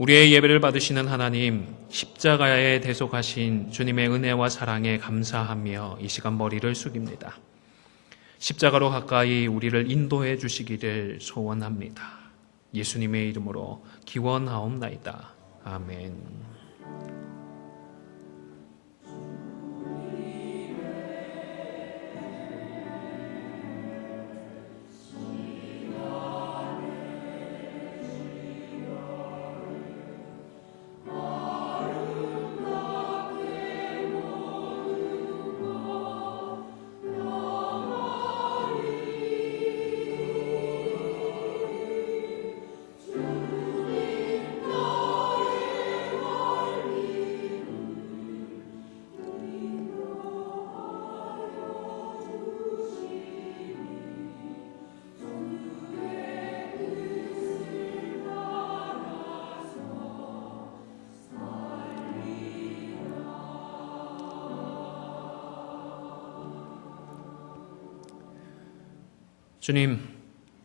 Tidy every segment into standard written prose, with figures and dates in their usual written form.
우리의 예배를 받으시는 하나님, 십자가에 대속하신 주님의 은혜와 사랑에 감사하며 이 시간 머리를 숙입니다. 십자가로 가까이 우리를 인도해 주시기를 소원합니다. 예수님의 이름으로 기원하옵나이다. 아멘. 주님,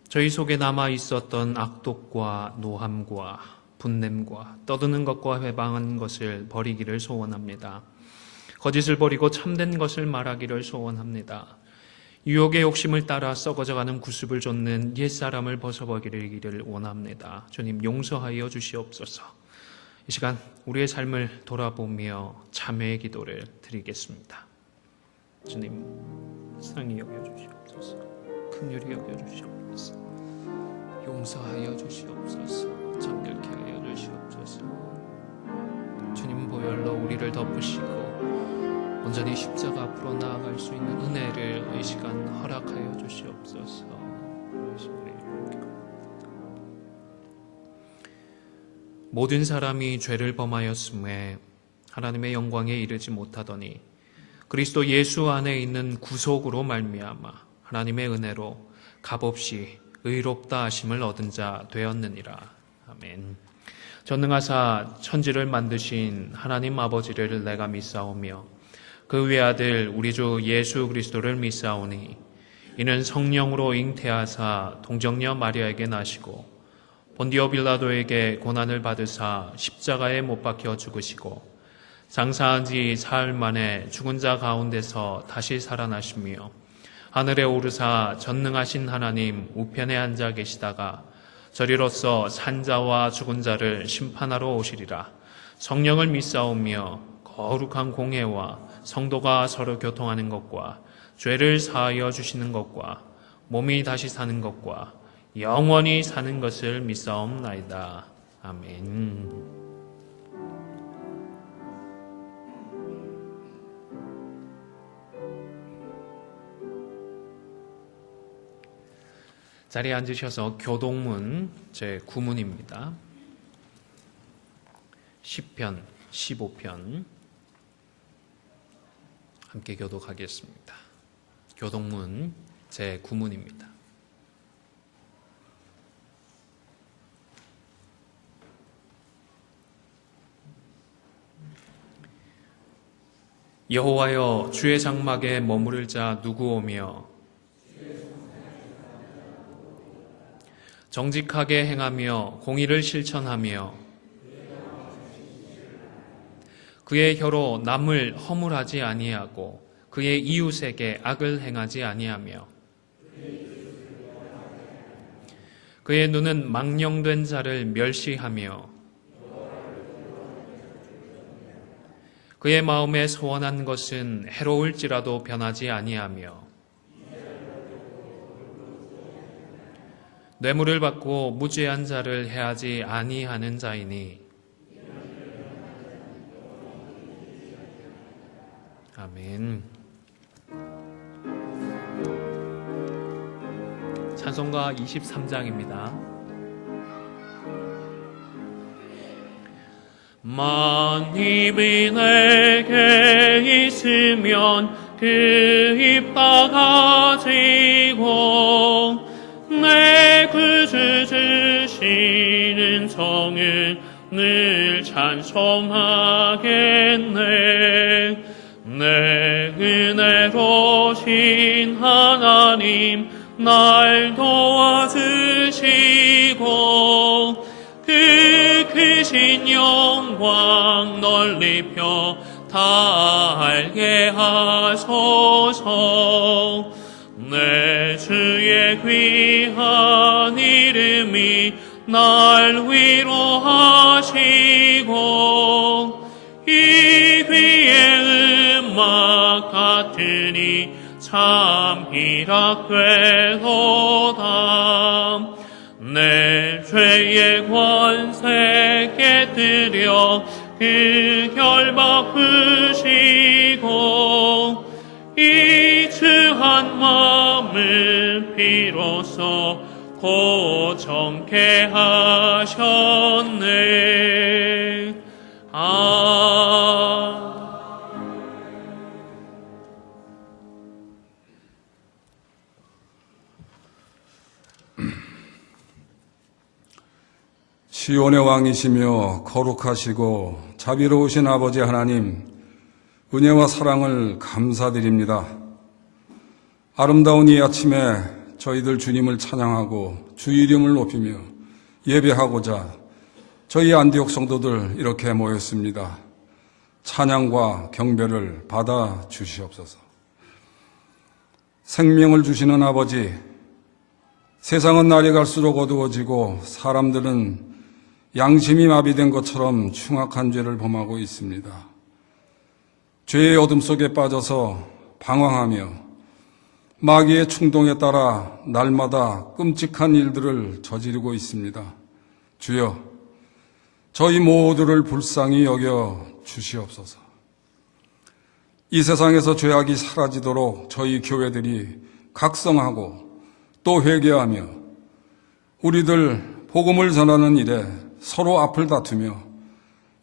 저희 속에 남아 있었던 악독과 노함과 분냄과 떠드는 것과 회방한 것을 버리기를 소원합니다. 거짓을 버리고 참된 것을 말하기를 소원합니다. 유혹의 욕심을 따라 썩어져가는 구습을 쫓는 옛사람을 벗어버리기를 원합니다. 주님, 용서하여 주시옵소서. 이 시간 우리의 삶을 돌아보며 참회의 기도를 드리겠습니다. 주님, 상히 여겨주시옵소서. 긍휼히 여겨주시옵소서. 용서하여 주시옵소서. 정결케 하여 주시옵소서. 주님 보혈로 우리를 덮으시고 온전히 십자가 앞으로 나아갈 수 있는 은혜를 이 시간 허락하여 주시옵소서. 모든 사람이 죄를 범하였음에 하나님의 영광에 이르지 못하더니 그리스도 예수 안에 있는 구속으로 말미암아 하나님의 은혜로 값없이 의롭다 하심을 얻은 자 되었느니라. 아멘. 전능하사 천지를 만드신 하나님 아버지를 내가 믿사오며 그 외아들 우리 주 예수 그리스도를 믿사오니 이는 성령으로 잉태하사 동정녀 마리아에게 나시고 본디오 빌라도에게 고난을 받으사 십자가에 못 박혀 죽으시고 장사한 지 사흘 만에 죽은 자 가운데서 다시 살아나시며 하늘에 오르사 전능하신 하나님 우편에 앉아 계시다가 저리로서 산자와 죽은 자를 심판하러 오시리라. 성령을 믿사오며 거룩한 공회와 성도가 서로 교통하는 것과 죄를 사하여 주시는 것과 몸이 다시 사는 것과 영원히 사는 것을 믿사옵나이다. 아멘. 자리에 앉으셔서 교동문 제9문입니다. 10편, 15편 함께 교독하겠습니다. 교동문 제9문입니다. 여호와여, 주의 장막에 머무를 자 누구오며 정직하게 행하며 공의를 실천하며 그의 혀로 남을 허물하지 아니하고 그의 이웃에게 악을 행하지 아니하며 그의 눈은 망령된 자를 멸시하며 그의 마음에 소원한 것은 해로울지라도 변하지 아니하며 뇌물을 받고 무죄한 자를 해하지 아니하는 자이니 아멘. 찬송가 23장입니다. 만입이 내게 있으면 그 입 다 가지고 내 구주 주시는 성을 늘 찬송하겠네. 내 은혜로신 하나님 날 도와주시고 그 크신 크신 영광 널리 펴 달게 하소서. 내 주의 귀한 이름이 날 위로하시고 이 귀의 음악 같으니 참 희락되도다. 내 죄의 권세 깨뜨려 그 결박 푸시고 이츠한 마음을 비로소 고정케 하셨네. 시온의 왕이시며 거룩하시고 자비로우신 아버지 하나님, 은혜와 사랑을 감사드립니다. 아름다운 이 아침에 저희들 주님을 찬양하고 주 이름을 높이며 예배하고자 저희 안디옥 성도들 이렇게 모였습니다. 찬양과 경배를 받아 주시옵소서. 생명을 주시는 아버지, 세상은 날이 갈수록 어두워지고 사람들은 양심이 마비된 것처럼 흉악한 죄를 범하고 있습니다. 죄의 어둠 속에 빠져서 방황하며 마귀의 충동에 따라 날마다 끔찍한 일들을 저지르고 있습니다. 주여, 저희 모두를 불쌍히 여겨 주시옵소서. 이 세상에서 죄악이 사라지도록 저희 교회들이 각성하고 또 회개하며 우리들 복음을 전하는 일에 서로 앞을 다투며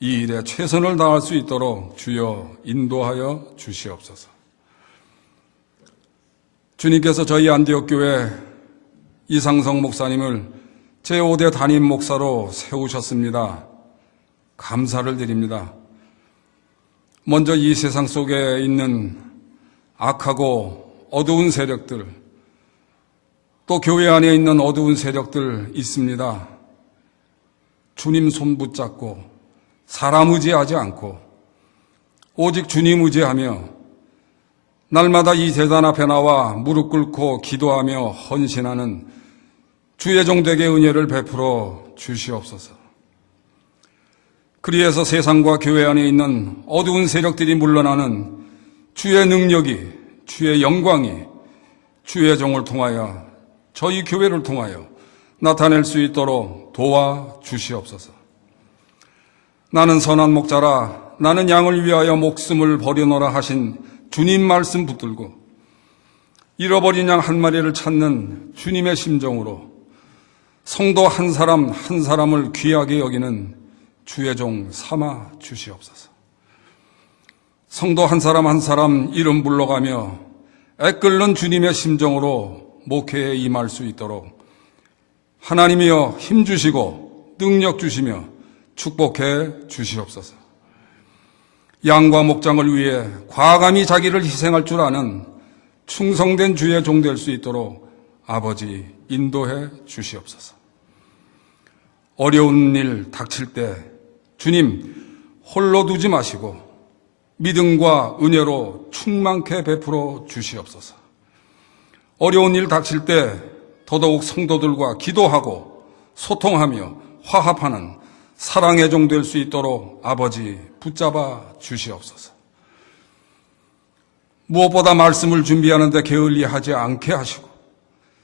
이 일에 최선을 다할 수 있도록 주여 인도하여 주시옵소서. 주님께서 저희 안디옥 교회 이상성 목사님을 제5대 담임 목사로 세우셨습니다. 감사를 드립니다. 먼저 이 세상 속에 있는 악하고 어두운 세력들, 또 교회 안에 있는 어두운 세력들 있습니다. 주님 손 붙잡고 사람 의지하지 않고 오직 주님 의지하며 날마다 이 제단 앞에 나와 무릎 꿇고 기도하며 헌신하는 주의 종되게 은혜를 베풀어 주시옵소서. 그리해서 세상과 교회 안에 있는 어두운 세력들이 물러나는 주의 능력이, 주의 영광이 주의 종을 통하여 저희 교회를 통하여 나타낼 수 있도록 도와주시옵소서. 나는 선한 목자라, 나는 양을 위하여 목숨을 버려놓으라 하신 주님 말씀 붙들고 잃어버린 양 한 마리를 찾는 주님의 심정으로 성도 한 사람 한 사람을 귀하게 여기는 주의 종 삼아 주시옵소서. 성도 한 사람 한 사람 이름 불러가며 애끓는 주님의 심정으로 목회에 임할 수 있도록 하나님이여 힘주시고 능력 주시며 축복해 주시옵소서. 양과 목장을 위해 과감히 자기를 희생할 줄 아는 충성된 주의 종 될 수 있도록 아버지 인도해 주시옵소서. 어려운 일 닥칠 때 주님 홀로 두지 마시고 믿음과 은혜로 충만케 베풀어 주시옵소서. 어려운 일 닥칠 때 더더욱 성도들과 기도하고 소통하며 화합하는 사랑의 종 될 수 있도록 아버지 붙잡아 주시옵소서. 무엇보다 말씀을 준비하는데 게을리하지 않게 하시고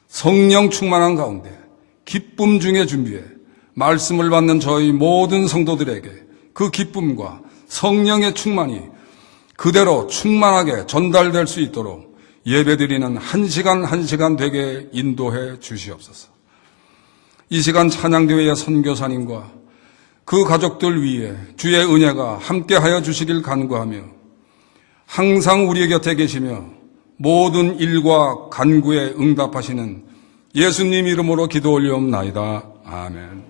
성령 충만한 가운데 기쁨 중에 준비해 말씀을 받는 저희 모든 성도들에게 그 기쁨과 성령의 충만이 그대로 충만하게 전달될 수 있도록 예배드리는 한 시간 한 시간 되게 인도해 주시옵소서. 이 시간 찬양대회의 선교사님과 그 가족들 위에 주의 은혜가 함께하여 주시길 간구하며 항상 우리 곁에 계시며 모든 일과 간구에 응답하시는 예수님 이름으로 기도 올리옵나이다. 아멘.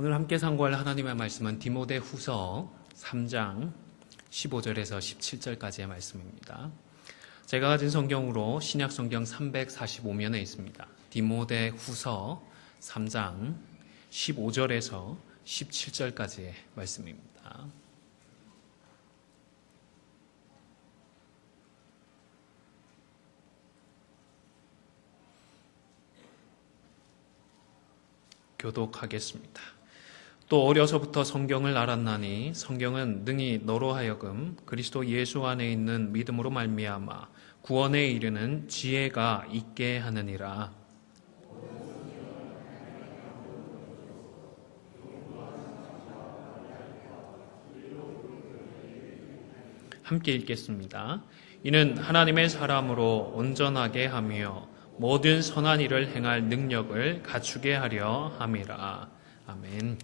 오늘 함께 상고할 하나님의 말씀은 디모데후서 3장 15절에서 17절까지의 말씀입니다. 제가 가진 성경으로 신약 성경 345면에 있습니다. 디모데후서 3장 15절에서 17절까지의 말씀입니다. 교독하겠습니다. 또 어려서부터 성경을 알았나니 성경은 능히 너로 하여금 그리스도 예수 안에 있는 믿음으로 말미암아 구원에 이르는 지혜가 있게 하느니라. 함께 읽겠습니다. 이는 하나님의 사람으로 온전하게 하며 모든 선한 일을 행할 능력을 갖추게 하려 함이라. 아멘.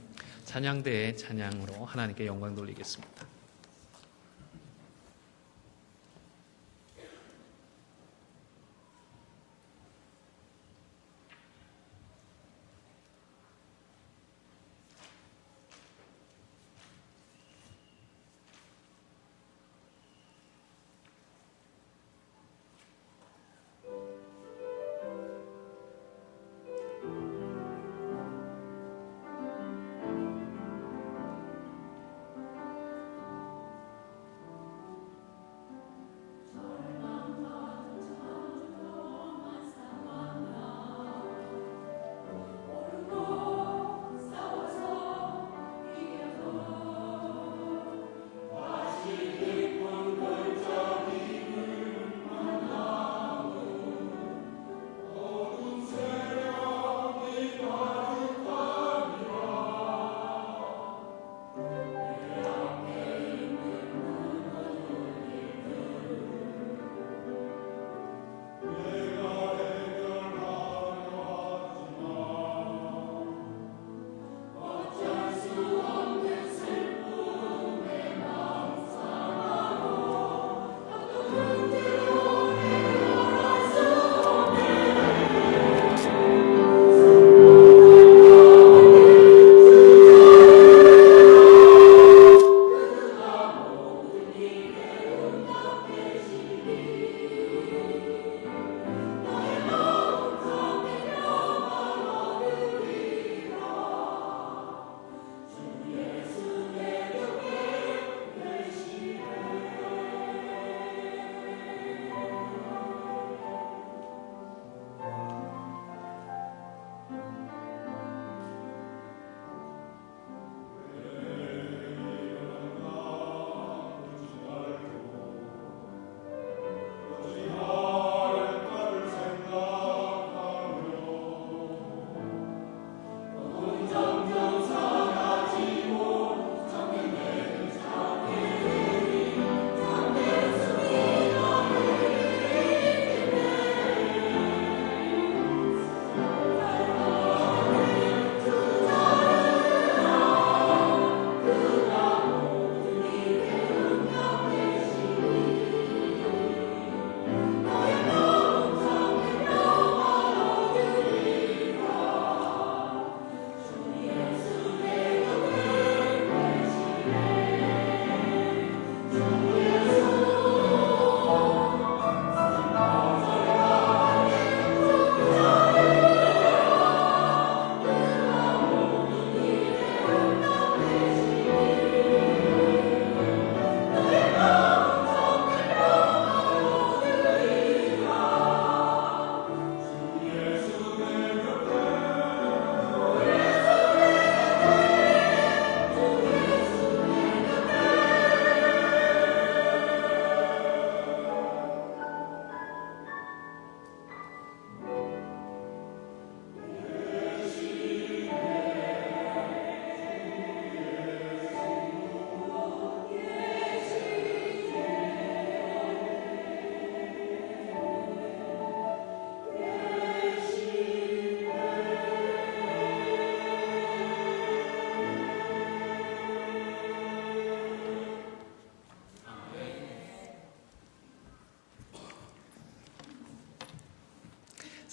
찬양대의 찬양으로 하나님께 영광 돌리겠습니다.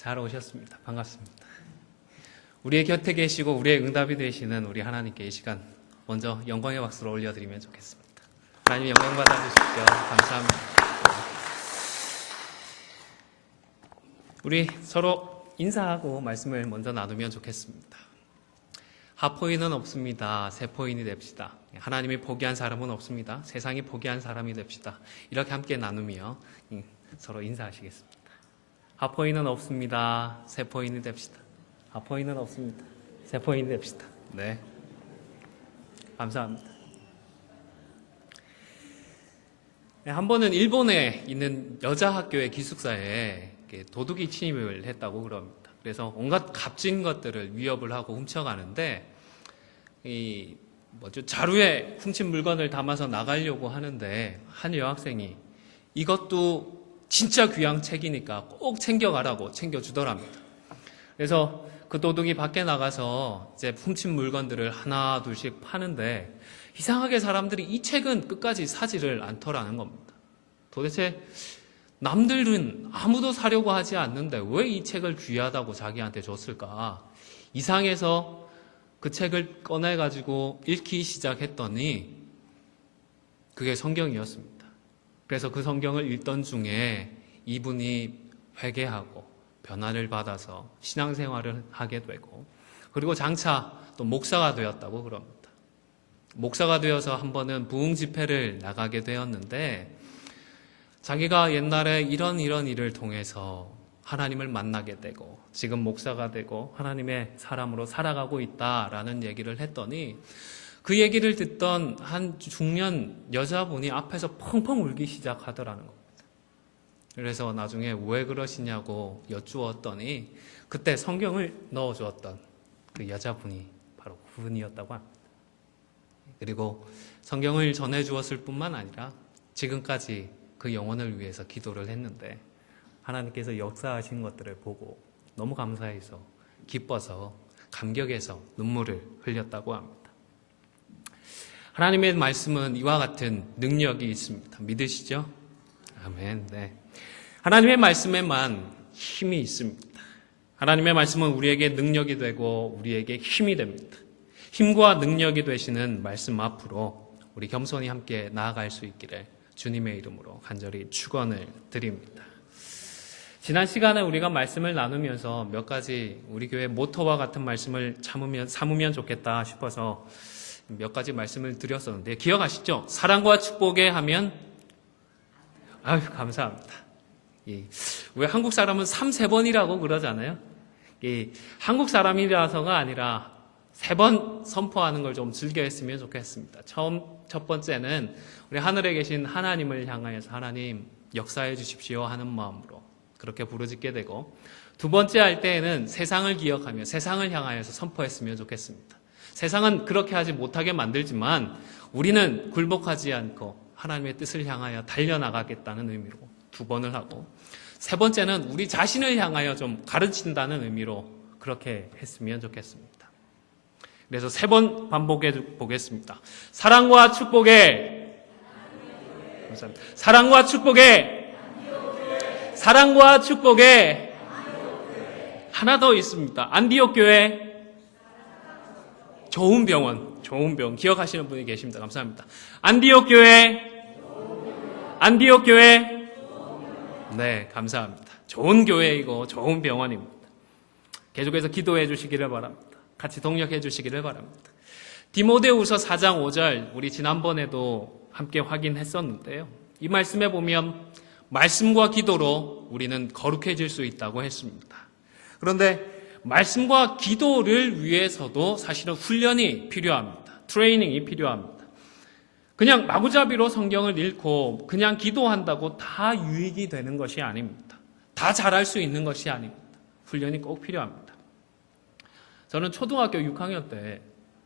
잘 오셨습니다. 반갑습니다. 우리의 곁에 계시고 우리의 응답이 되시는 우리 하나님께 이 시간 먼저 영광의 박수를 올려드리면 좋겠습니다. 하나님 영광 받아주십시오. 감사합니다. 우리 서로 인사하고 말씀을 먼저 나누면 좋겠습니다. 하포인은 없습니다. 세포인이 됩시다. 하나님이 포기한 사람은 없습니다. 세상이 포기한 사람이 됩시다. 이렇게 함께 나누며 서로 인사하시겠습니다. 하포인은 없습니다. 세포인이 됩시다. 하포인은 없습니다. 세포인이 됩시다. 네, 감사합니다. 한 번은 일본에 있는 여자 학교의 기숙사에 도둑이 침입을 했다고 그럽니다. 그래서 온갖 값진 것들을 위협을 하고 훔쳐가는데 자루에 훔친 물건을 담아서 나가려고 하는데 한 여학생이 이것도 진짜 귀한 책이니까 꼭 챙겨가라고 챙겨주더랍니다. 그래서 그 도둑이 밖에 나가서 이제 훔친 물건들을 하나 둘씩 파는데 이상하게 사람들이 이 책은 끝까지 사지를 않더라는 겁니다. 도대체 남들은 아무도 사려고 하지 않는데 왜 이 책을 귀하다고 자기한테 줬을까? 이상해서 그 책을 꺼내가지고 읽기 시작했더니 그게 성경이었습니다. 그래서 그 성경을 읽던 중에 이분이 회개하고 변화를 받아서 신앙생활을 하게 되고 그리고 장차 또 목사가 되었다고 그럽니다. 목사가 되어서 한 번은 부흥 집회를 나가게 되었는데 자기가 옛날에 이런 일을 통해서 하나님을 만나게 되고 지금 목사가 되고 하나님의 사람으로 살아가고 있다라는 얘기를 했더니 그 얘기를 듣던 한 중년 여자분이 앞에서 펑펑 울기 시작하더라는 겁니다. 그래서 나중에 왜 그러시냐고 여쭈었더니 그때 성경을 넣어주었던 그 여자분이 바로 그분이었다고 합니다. 그리고 성경을 전해주었을 뿐만 아니라 지금까지 그 영혼을 위해서 기도를 했는데 하나님께서 역사하신 것들을 보고 너무 감사해서 기뻐서 감격해서 눈물을 흘렸다고 합니다. 하나님의 말씀은 이와 같은 능력이 있습니다. 믿으시죠? 아멘. 네. 하나님의 말씀에만 힘이 있습니다. 하나님의 말씀은 우리에게 능력이 되고 우리에게 힘이 됩니다. 힘과 능력이 되시는 말씀 앞으로 우리 겸손히 함께 나아갈 수 있기를 주님의 이름으로 간절히 축원을 드립니다. 지난 시간에 우리가 말씀을 나누면서 몇 가지 우리 교회 모토와 같은 말씀을 삼으면 좋겠다 싶어서 몇 가지 말씀을 드렸었는데 기억하시죠? 사랑과 축복에 하면 아유 감사합니다. 왜 한국 사람은 3-3번이라고 그러잖아요. 한국 사람이라서가 아니라 3번 선포하는 걸 좀 즐겨 했으면 좋겠습니다. 첫 번째는 우리 하늘에 계신 하나님을 향하여서 하나님 역사해 주십시오 하는 마음으로 그렇게 부르짖게 되고 두 번째 할 때에는 세상을 기억하며 세상을 향하여서 선포했으면 좋겠습니다. 세상은 그렇게 하지 못하게 만들지만 우리는 굴복하지 않고 하나님의 뜻을 향하여 달려나가겠다는 의미로 2번을 하고 세 번째는 우리 자신을 향하여 좀 가르친다는 의미로 그렇게 했으면 좋겠습니다. 그래서 3번 반복해 보겠습니다. 사랑과 축복에 감사합니다. 사랑과 축복에 사랑과 축복에 하나 더 있습니다. 안디옥 교회 좋은 병원 기억하시는 분이 계십니다. 감사합니다. 안디옥 교회 네 감사합니다. 좋은 교회이고 좋은 병원입니다. 계속해서 기도해 주시기를 바랍니다. 같이 동력해 주시기를 바랍니다. 디모데후서 4장 5절 우리 지난번에도 함께 확인했었는데요. 이 말씀에 보면 말씀과 기도로 우리는 거룩해질 수 있다고 했습니다. 그런데 말씀과 기도를 위해서도 사실은 훈련이 필요합니다. 트레이닝이 필요합니다. 그냥 마구잡이로 성경을 읽고 그냥 기도한다고 다 유익이 되는 것이 아닙니다. 다 잘할 수 있는 것이 아닙니다. 훈련이 꼭 필요합니다. 저는 초등학교 6학년 때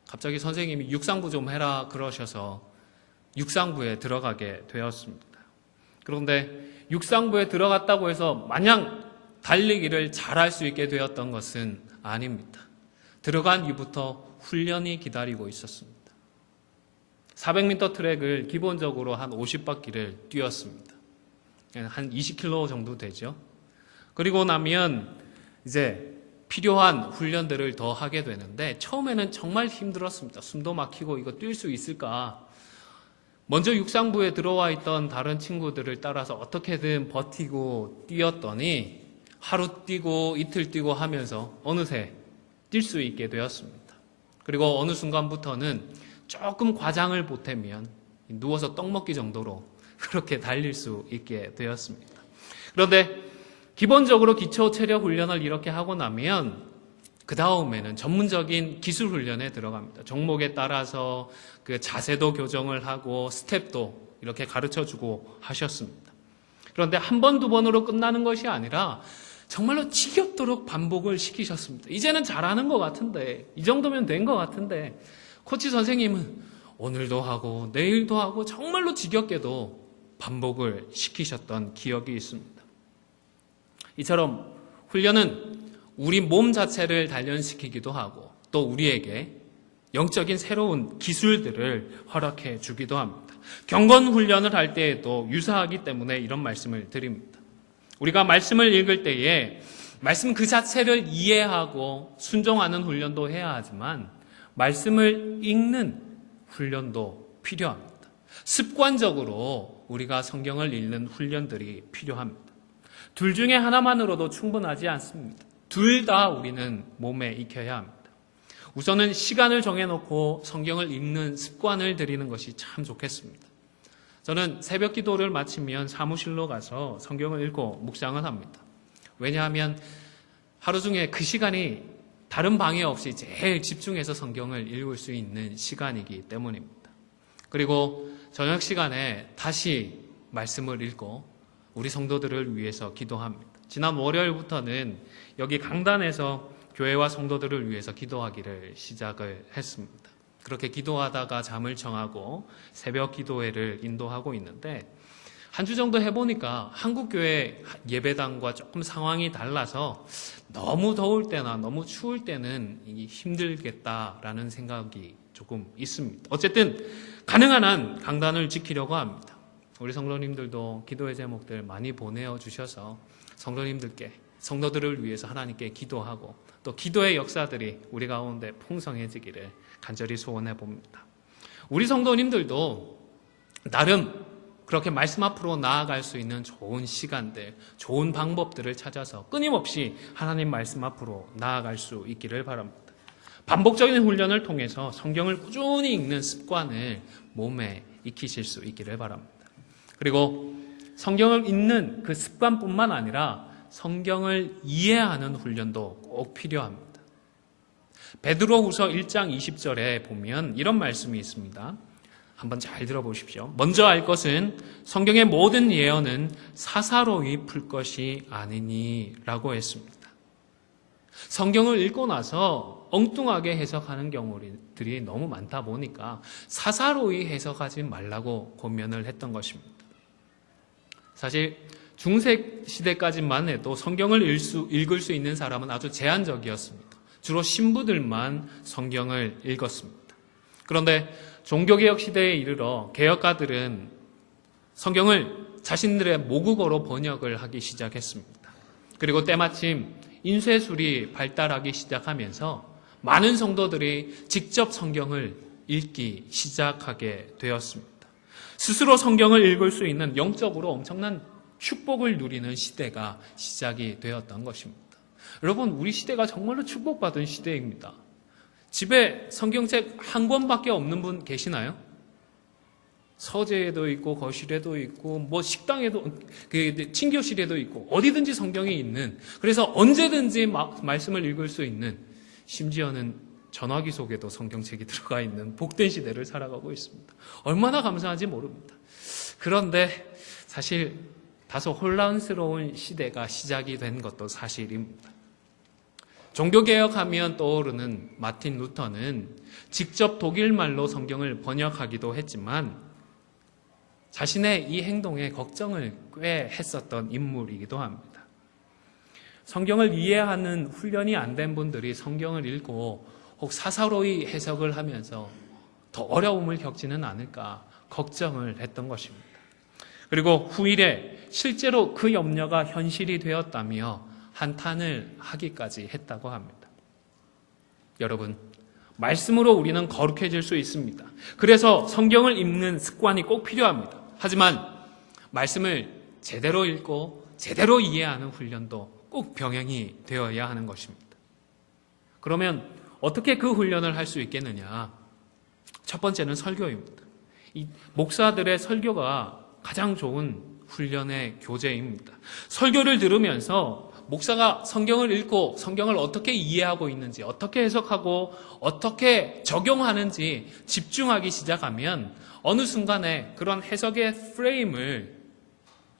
갑자기 선생님이 육상부 좀 해라 그러셔서 육상부에 들어가게 되었습니다. 그런데 육상부에 들어갔다고 해서 마냥 달리기를 잘할 수 있게 되었던 것은 아닙니다. 들어간 이후부터 훈련이 기다리고 있었습니다. 400m 트랙을 기본적으로 한 50바퀴를 뛰었습니다. 한 20km 정도 되죠. 그리고 나면 이제 필요한 훈련들을 더 하게 되는데 처음에는 정말 힘들었습니다. 숨도 막히고 이거 뛸 수 있을까? 먼저 육상부에 들어와 있던 다른 친구들을 따라서 어떻게든 버티고 뛰었더니 하루 뛰고 이틀 뛰고 하면서 어느새 뛸 수 있게 되었습니다. 그리고 어느 순간부터는 조금 과장을 보태면 누워서 떡 먹기 정도로 그렇게 달릴 수 있게 되었습니다. 그런데 기본적으로 기초 체력 훈련을 이렇게 하고 나면 그 다음에는 전문적인 기술 훈련에 들어갑니다. 종목에 따라서 그 자세도 교정을 하고 스텝도 이렇게 가르쳐주고 하셨습니다. 그런데 한 번, 두 번으로 끝나는 것이 아니라 정말로 지겹도록 반복을 시키셨습니다. 이제는 잘하는 것 같은데, 이 정도면 된 것 같은데, 코치 선생님은 오늘도 하고 내일도 하고 정말로 지겹게도 반복을 시키셨던 기억이 있습니다. 이처럼 훈련은 우리 몸 자체를 단련시키기도 하고 또 우리에게 영적인 새로운 기술들을 허락해 주기도 합니다. 경건 훈련을 할 때에도 유사하기 때문에 이런 말씀을 드립니다. 우리가 말씀을 읽을 때에 말씀 그 자체를 이해하고 순종하는 훈련도 해야 하지만 말씀을 읽는 훈련도 필요합니다. 습관적으로 우리가 성경을 읽는 훈련들이 필요합니다. 둘 중에 하나만으로도 충분하지 않습니다. 둘 다 우리는 몸에 익혀야 합니다. 우선은 시간을 정해놓고 성경을 읽는 습관을 들이는 것이 참 좋겠습니다. 저는 새벽 기도를 마치면 사무실로 가서 성경을 읽고 묵상을 합니다. 왜냐하면 하루 중에 그 시간이 다른 방해 없이 제일 집중해서 성경을 읽을 수 있는 시간이기 때문입니다. 그리고 저녁 시간에 다시 말씀을 읽고 우리 성도들을 위해서 기도합니다. 지난 월요일부터는 여기 강단에서 교회와 성도들을 위해서 기도하기를 시작을 했습니다. 그렇게 기도하다가 잠을 청하고 새벽 기도회를 인도하고 있는데 한 주 정도 해보니까 한국교회 예배당과 조금 상황이 달라서 너무 더울 때나 너무 추울 때는 힘들겠다라는 생각이 조금 있습니다. 어쨌든 가능한 한 강단을 지키려고 합니다. 우리 성도님들도 기도의 제목들 많이 보내주셔서 성도님들께 성도들을 위해서 하나님께 기도하고 또 기도의 역사들이 우리 가운데 풍성해지기를 간절히 소원해 봅니다. 우리 성도님들도 나름 그렇게 말씀 앞으로 나아갈 수 있는 좋은 시간들, 좋은 방법들을 찾아서 끊임없이 하나님 말씀 앞으로 나아갈 수 있기를 바랍니다. 반복적인 훈련을 통해서 성경을 꾸준히 읽는 습관을 몸에 익히실 수 있기를 바랍니다. 그리고 성경을 읽는 그 습관뿐만 아니라 성경을 이해하는 훈련도 꼭 필요합니다. 베드로후서 1장 20절에 보면 이런 말씀이 있습니다. 한번 잘 들어보십시오. 먼저 알 것은 성경의 모든 예언은 사사로이 풀 것이 아니니 라고 했습니다. 성경을 읽고 나서 엉뚱하게 해석하는 경우들이 너무 많다 보니까 사사로이 해석하지 말라고 권면을 했던 것입니다. 사실 중세 시대까지만 해도 성경을 읽을 수 있는 사람은 아주 제한적이었습니다. 주로 신부들만 성경을 읽었습니다. 그런데 종교개혁 시대에 이르러 개혁가들은 성경을 자신들의 모국어로 번역을 하기 시작했습니다. 그리고 때마침 인쇄술이 발달하기 시작하면서 많은 성도들이 직접 성경을 읽기 시작하게 되었습니다. 스스로 성경을 읽을 수 있는 영적으로 엄청난 축복을 누리는 시대가 시작이 되었던 것입니다. 여러분, 우리 시대가 정말로 축복받은 시대입니다. 집에 성경책 한 권밖에 없는 분 계시나요? 서재에도 있고 거실에도 있고 뭐 식당에도 친교실에도 있고 어디든지 성경이 있는, 그래서 언제든지 말씀을 읽을 수 있는, 심지어는 전화기 속에도 성경책이 들어가 있는 복된 시대를 살아가고 있습니다. 얼마나 감사한지 모릅니다. 그런데 사실 다소 혼란스러운 시대가 시작이 된 것도 사실입니다. 종교개혁하면 떠오르는 마틴 루터는 직접 독일말로 성경을 번역하기도 했지만 자신의 이 행동에 걱정을 꽤 했었던 인물이기도 합니다. 성경을 이해하는 훈련이 안 된 분들이 성경을 읽고 혹 사사로이 해석을 하면서 더 어려움을 겪지는 않을까 걱정을 했던 것입니다. 그리고 후일에 실제로 그 염려가 현실이 되었다며 한탄을 하기까지 했다고 합니다. 여러분, 말씀으로 우리는 거룩해질 수 있습니다. 그래서 성경을 읽는 습관이 꼭 필요합니다. 하지만 말씀을 제대로 읽고 제대로 이해하는 훈련도 꼭 병행이 되어야 하는 것입니다. 그러면 어떻게 그 훈련을 할 수 있겠느냐? 첫 번째는 설교입니다. 이 목사들의 설교가 가장 좋은 훈련의 교재입니다. 설교를 들으면서 목사가 성경을 읽고 성경을 어떻게 이해하고 있는지, 어떻게 해석하고 어떻게 적용하는지 집중하기 시작하면 어느 순간에 그런 해석의 프레임을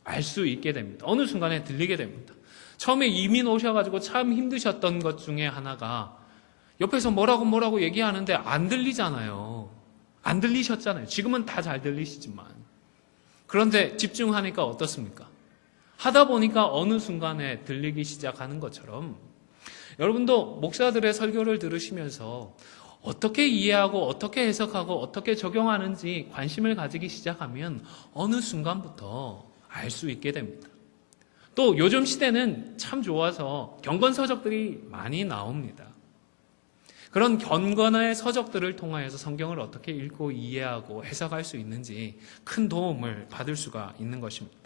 알 수 있게 됩니다. 어느 순간에 들리게 됩니다. 처음에 이민 오셔가지고 참 힘드셨던 것 중에 하나가 옆에서 뭐라고 얘기하는데 안 들리잖아요. 안 들리셨잖아요. 지금은 다 잘 들리시지만. 그런데 집중하니까 어떻습니까? 하다 보니까 어느 순간에 들리기 시작하는 것처럼 여러분도 목사들의 설교를 들으시면서 어떻게 이해하고 어떻게 해석하고 어떻게 적용하는지 관심을 가지기 시작하면 어느 순간부터 알 수 있게 됩니다. 또 요즘 시대는 참 좋아서 경건서적들이 많이 나옵니다. 그런 경건의 서적들을 통하여서 성경을 어떻게 읽고 이해하고 해석할 수 있는지 큰 도움을 받을 수가 있는 것입니다.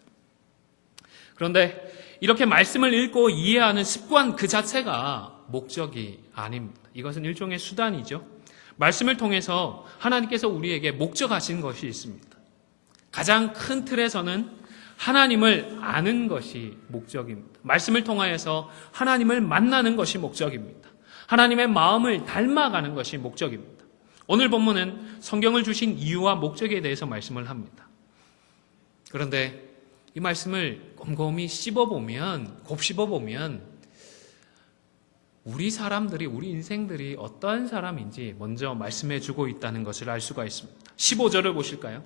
그런데 이렇게 말씀을 읽고 이해하는 습관 그 자체가 목적이 아닙니다. 이것은 일종의 수단이죠. 말씀을 통해서 하나님께서 우리에게 목적하신 것이 있습니다. 가장 큰 틀에서는 하나님을 아는 것이 목적입니다. 말씀을 통하여서 하나님을 만나는 것이 목적입니다. 하나님의 마음을 닮아가는 것이 목적입니다. 오늘 본문은 성경을 주신 이유와 목적에 대해서 말씀을 합니다. 그런데 이 말씀을 곰곰이 곱씹어보면 우리 사람들이, 우리 인생들이 어떠한 사람인지 먼저 말씀해주고 있다는 것을 알 수가 있습니다. 15절을 보실까요?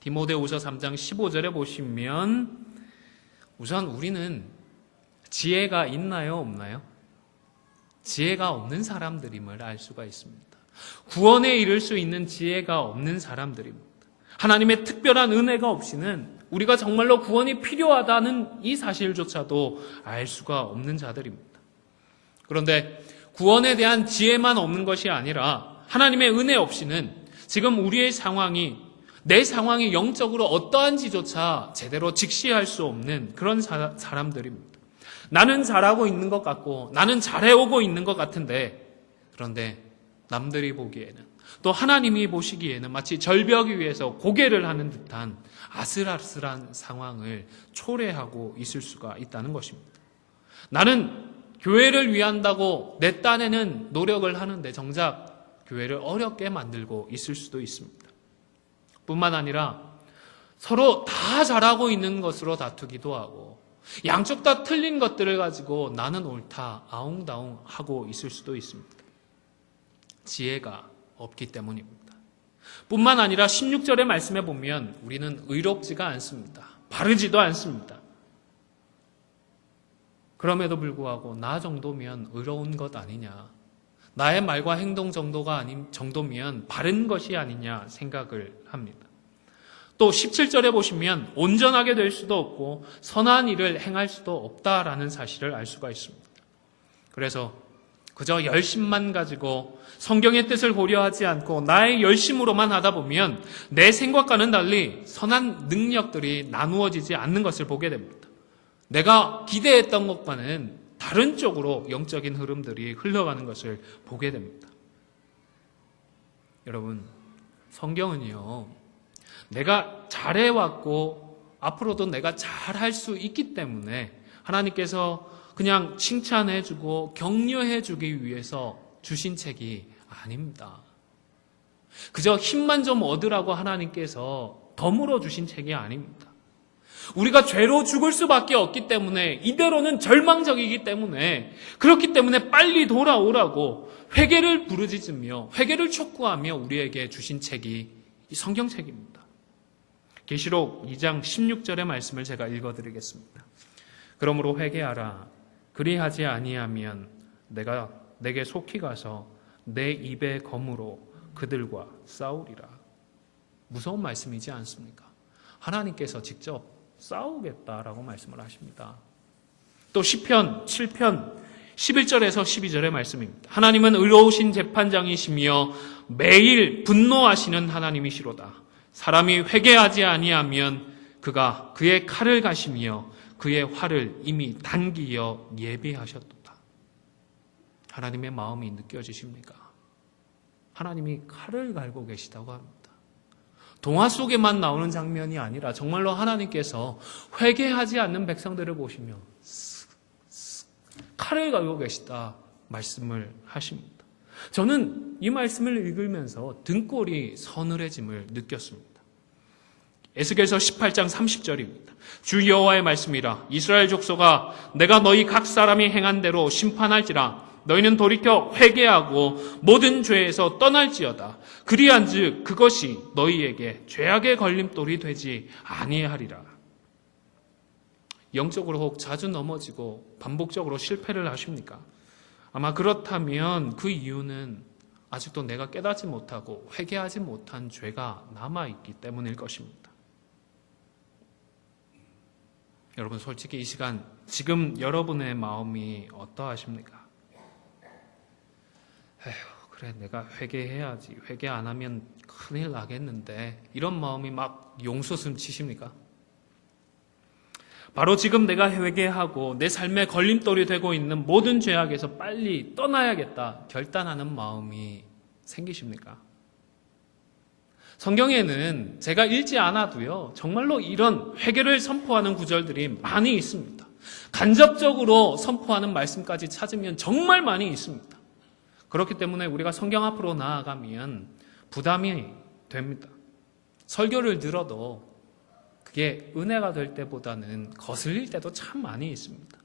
디모데후서 3장 15절에 보시면 우선 우리는 지혜가 있나요, 없나요? 지혜가 없는 사람들임을 알 수가 있습니다. 구원에 이를 수 있는 지혜가 없는 사람들입니다. 하나님의 특별한 은혜가 없이는 우리가 정말로 구원이 필요하다는 이 사실조차도 알 수가 없는 자들입니다. 그런데 구원에 대한 지혜만 없는 것이 아니라 하나님의 은혜 없이는 지금 우리의 상황이, 내 상황이 영적으로 어떠한지조차 제대로 직시할 수 없는 그런 사람들입니다. 나는 잘하고 있는 것 같고 나는 잘해오고 있는 것 같은데, 그런데 남들이 보기에는, 또 하나님이 보시기에는 마치 절벽 위에서 고개를 하는 듯한 아슬아슬한 상황을 초래하고 있을 수가 있다는 것입니다. 나는 교회를 위한다고 내 딴에는 노력을 하는데 정작 교회를 어렵게 만들고 있을 수도 있습니다. 뿐만 아니라 서로 다 잘하고 있는 것으로 다투기도 하고 양쪽 다 틀린 것들을 가지고 나는 옳다 아웅다웅 하고 있을 수도 있습니다. 지혜가 없기 때문입니다. 뿐만 아니라 16절의 말씀에 보면 우리는 의롭지가 않습니다. 바르지도 않습니다. 그럼에도 불구하고 나 정도면 의로운 것 아니냐, 나의 말과 행동 정도가 아닌 정도면 바른 것이 아니냐 생각을 합니다. 또 17절에 보시면 온전하게 될 수도 없고 선한 일을 행할 수도 없다라는 사실을 알 수가 있습니다. 그래서 그저 열심만 가지고 성경의 뜻을 고려하지 않고 나의 열심으로만 하다 보면 내 생각과는 달리 선한 능력들이 나누어지지 않는 것을 보게 됩니다. 내가 기대했던 것과는 다른 쪽으로 영적인 흐름들이 흘러가는 것을 보게 됩니다. 여러분, 성경은요, 내가 잘해왔고 앞으로도 내가 잘할 수 있기 때문에 하나님께서 그냥 칭찬해주고 격려해주기 위해서 주신 책이 아닙니다. 그저 힘만 좀 얻으라고 하나님께서 덤으로 주신 책이 아닙니다. 우리가 죄로 죽을 수밖에 없기 때문에, 이대로는 절망적이기 때문에, 그렇기 때문에 빨리 돌아오라고 회개를 부르짖으며 회개를 촉구하며 우리에게 주신 책이 이 성경책입니다. 계시록 2장 16절의 말씀을 제가 읽어드리겠습니다. 그러므로 회개하라. 그리하지 아니하면 내가 내게 속히 가서 내 입의 검으로 그들과 싸우리라. 무서운 말씀이지 않습니까? 하나님께서 직접 싸우겠다라고 말씀을 하십니다. 또 시편 7편 11절에서 12절의 말씀입니다. 하나님은 의로우신 재판장이시며 매일 분노하시는 하나님이시로다. 사람이 회개하지 아니하면 그가 그의 칼을 가시며 그의 활을 이미 당기어 예비하셨도다. 하나님의 마음이 느껴지십니까? 하나님이 칼을 갈고 계시다고 합니다. 동화 속에만 나오는 장면이 아니라 정말로 하나님께서 회개하지 않는 백성들을 보시며 칼을 갈고 계시다 말씀을 하십니다. 저는 이 말씀을 읽으면서 등골이 서늘해짐을 느꼈습니다. 에스겔서 18장 30절입니다. 주 여호와의 말씀이라. 이스라엘 족속아, 내가 너희 각 사람이 행한 대로 심판할지라. 너희는 돌이켜 회개하고 모든 죄에서 떠날지어다. 그리한즉 그것이 너희에게 죄악의 걸림돌이 되지 아니하리라. 영적으로 혹 자주 넘어지고 반복적으로 실패를 하십니까? 아마 그렇다면 그 이유는 아직도 내가 깨닫지 못하고 회개하지 못한 죄가 남아있기 때문일 것입니다. 여러분, 솔직히 이 시간 지금 여러분의 마음이 어떠하십니까? 에휴, 그래 내가 회개해야지. 회개 안 하면 큰일 나겠는데, 이런 마음이 막 용솟음 치십니까? 바로 지금 내가 회개하고 내 삶에 걸림돌이 되고 있는 모든 죄악에서 빨리 떠나야겠다 결단하는 마음이 생기십니까? 성경에는 제가 읽지 않아도요, 정말로 이런 회개를 선포하는 구절들이 많이 있습니다. 간접적으로 선포하는 말씀까지 찾으면 정말 많이 있습니다. 그렇기 때문에 우리가 성경 앞으로 나아가면 부담이 됩니다. 설교를 들어도 그게 은혜가 될 때보다는 거슬릴 때도 참 많이 있습니다.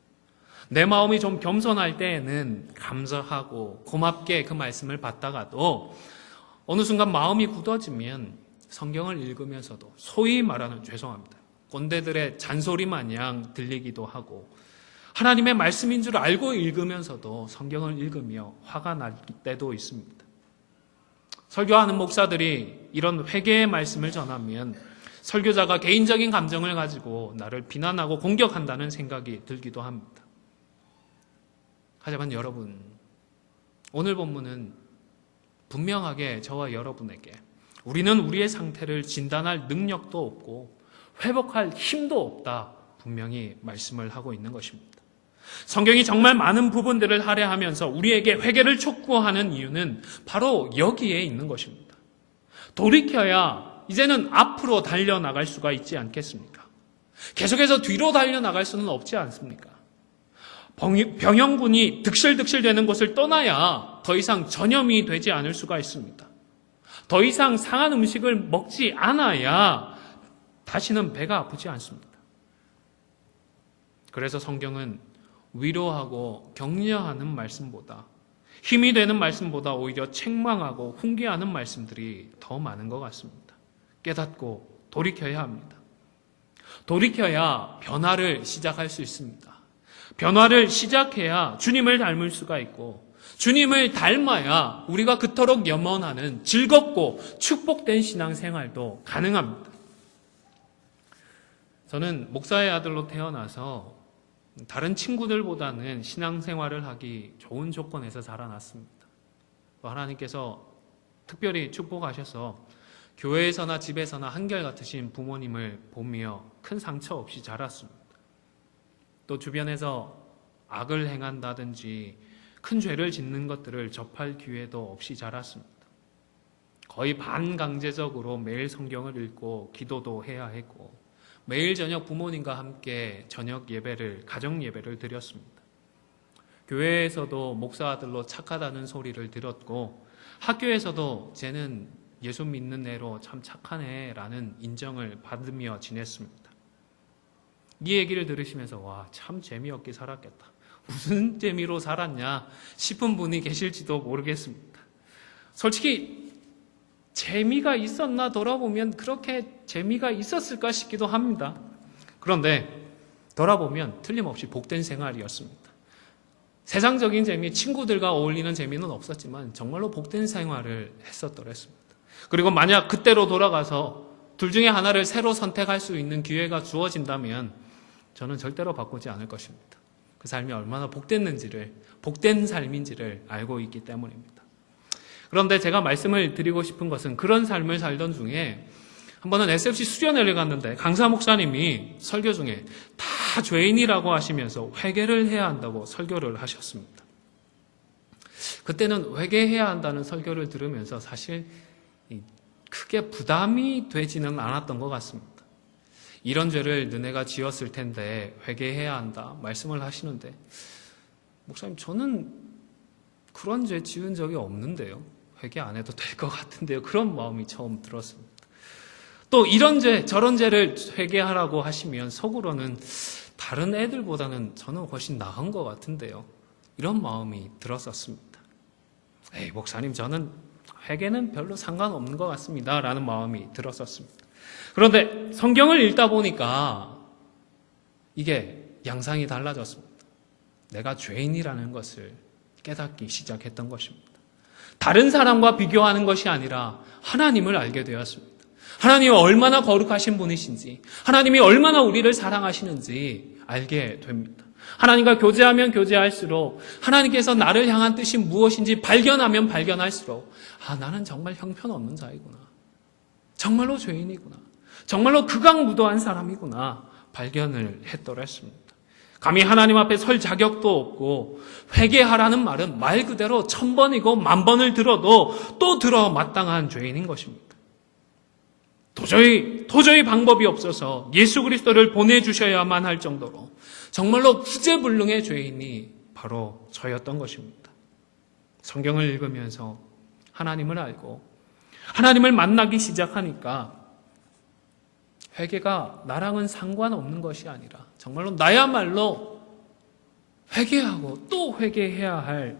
내 마음이 좀 겸손할 때에는 감사하고 고맙게 그 말씀을 받다가도 어느 순간 마음이 굳어지면 성경을 읽으면서도 소위 말하는, 죄송합니다, 꼰대들의 잔소리 마냥 들리기도 하고, 하나님의 말씀인 줄 알고 읽으면서도 성경을 읽으며 화가 날 때도 있습니다. 설교하는 목사들이 이런 회개의 말씀을 전하면 설교자가 개인적인 감정을 가지고 나를 비난하고 공격한다는 생각이 들기도 합니다. 하지만 여러분, 오늘 본문은 분명하게 저와 여러분에게 우리는 우리의 상태를 진단할 능력도 없고 회복할 힘도 없다 분명히 말씀을 하고 있는 것입니다. 성경이 정말 많은 부분들을 할애하면서 우리에게 회개를 촉구하는 이유는 바로 여기에 있는 것입니다. 돌이켜야 이제는 앞으로 달려나갈 수가 있지 않겠습니까? 계속해서 뒤로 달려나갈 수는 없지 않습니까? 병영군이 득실득실 되는 곳을 떠나야 더 이상 전염이 되지 않을 수가 있습니다. 더 이상 상한 음식을 먹지 않아야 다시는 배가 아프지 않습니다. 그래서 성경은 위로하고 격려하는 말씀보다, 힘이 되는 말씀보다 오히려 책망하고 훈계하는 말씀들이 더 많은 것 같습니다. 깨닫고 돌이켜야 합니다. 돌이켜야 변화를 시작할 수 있습니다. 변화를 시작해야 주님을 닮을 수가 있고, 주님을 닮아야 우리가 그토록 염원하는 즐겁고 축복된 신앙생활도 가능합니다. 저는 목사의 아들로 태어나서 다른 친구들보다는 신앙생활을 하기 좋은 조건에서 자라났습니다. 또 하나님께서 특별히 축복하셔서 교회에서나 집에서나 한결같으신 부모님을 보며 큰 상처 없이 자랐습니다. 또 주변에서 악을 행한다든지 큰 죄를 짓는 것들을 접할 기회도 없이 자랐습니다. 거의 반강제적으로 매일 성경을 읽고 기도도 해야 했고, 매일 저녁 부모님과 함께 저녁 예배를, 가정 예배를 드렸습니다. 교회에서도 목사 아들로 착하다는 소리를 들었고, 학교에서도 쟤는 예수 믿는 애로 참 착한 애라는 인정을 받으며 지냈습니다. 이 얘기를 들으시면서 와, 참 재미없게 살았겠다, 무슨 재미로 살았냐 싶은 분이 계실지도 모르겠습니다. 솔직히 재미가 있었나 돌아보면 그렇게 재미가 있었을까 싶기도 합니다. 그런데 돌아보면 틀림없이 복된 생활이었습니다. 세상적인 재미, 친구들과 어울리는 재미는 없었지만 정말로 복된 생활을 했었더랬습니다. 그리고 만약 그때로 돌아가서 둘 중에 하나를 새로 선택할 수 있는 기회가 주어진다면 저는 절대로 바꾸지 않을 것입니다. 그 삶이 얼마나 복된 삶인지를 알고 있기 때문입니다. 그런데 제가 말씀을 드리고 싶은 것은 그런 삶을 살던 중에 한 번은 SFC 수련회를 갔는데 강사 목사님이 설교 중에 다 죄인이라고 하시면서 회개를 해야 한다고 설교를 하셨습니다. 그때는 회개해야 한다는 설교를 들으면서 사실 크게 부담이 되지는 않았던 것 같습니다. 이런 죄를 너네가 지었을 텐데 회개해야 한다 말씀을 하시는데, 목사님 저는 그런 죄 지은 적이 없는데요, 회개 안 해도 될 것 같은데요, 그런 마음이 처음 들었습니다. 또 이런 죄 저런 죄를 회개하라고 하시면 속으로는 다른 애들보다는 저는 훨씬 나은 것 같은데요, 이런 마음이 들었었습니다. 목사님 저는 회개는 별로 상관없는 것 같습니다 라는 마음이 들었었습니다. 그런데 성경을 읽다 보니까 이게 양상이 달라졌습니다. 내가 죄인이라는 것을 깨닫기 시작했던 것입니다. 다른 사람과 비교하는 것이 아니라 하나님을 알게 되었습니다. 하나님이 얼마나 거룩하신 분이신지, 하나님이 얼마나 우리를 사랑하시는지 알게 됩니다. 하나님과 교제하면 교제할수록 하나님께서 나를 향한 뜻이 무엇인지 발견하면 발견할수록 나는 정말 형편없는 자이구나, 정말로 죄인이구나, 정말로 극악무도한 사람이구나 발견을 했더랬습니다. 감히 하나님 앞에 설 자격도 없고 회개하라는 말은 말 그대로 1000번이고 10,000번을 들어도 또 들어 마땅한 죄인인 것입니다. 도저히 방법이 없어서 예수 그리스도를 보내주셔야만 할 정도로 정말로 구제불능의 죄인이 바로 저였던 것입니다. 성경을 읽으면서 하나님을 알고 하나님을 만나기 시작하니까 회개가 나랑은 상관없는 것이 아니라 정말로 나야말로 회개하고 또 회개해야 할